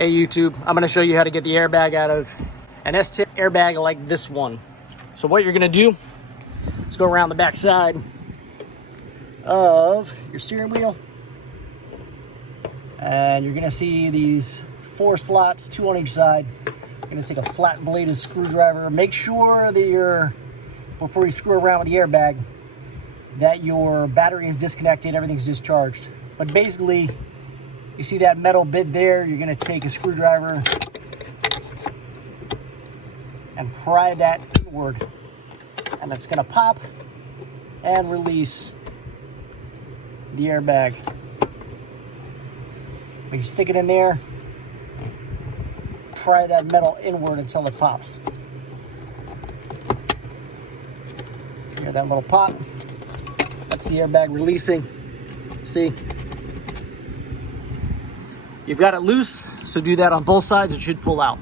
Hey YouTube, I'm going to show you how to get the airbag out of an S10 airbag like this one. So what you're going to do is go around the back side of your steering wheel, and you're going to see these 4 slots, 2 on each side. You're going to take a flat bladed screwdriver. Make sure that before you screw around with the airbag, that your battery is disconnected, everything's discharged. But basically, you see that metal bit there, you're going to take a screwdriver and pry that inward, and it's going to pop and release the airbag. But you stick it in there, pry that metal inward until it pops. Hear that little pop? That's the airbag releasing. See? You've got it loose, so do that on both sides. It should pull out.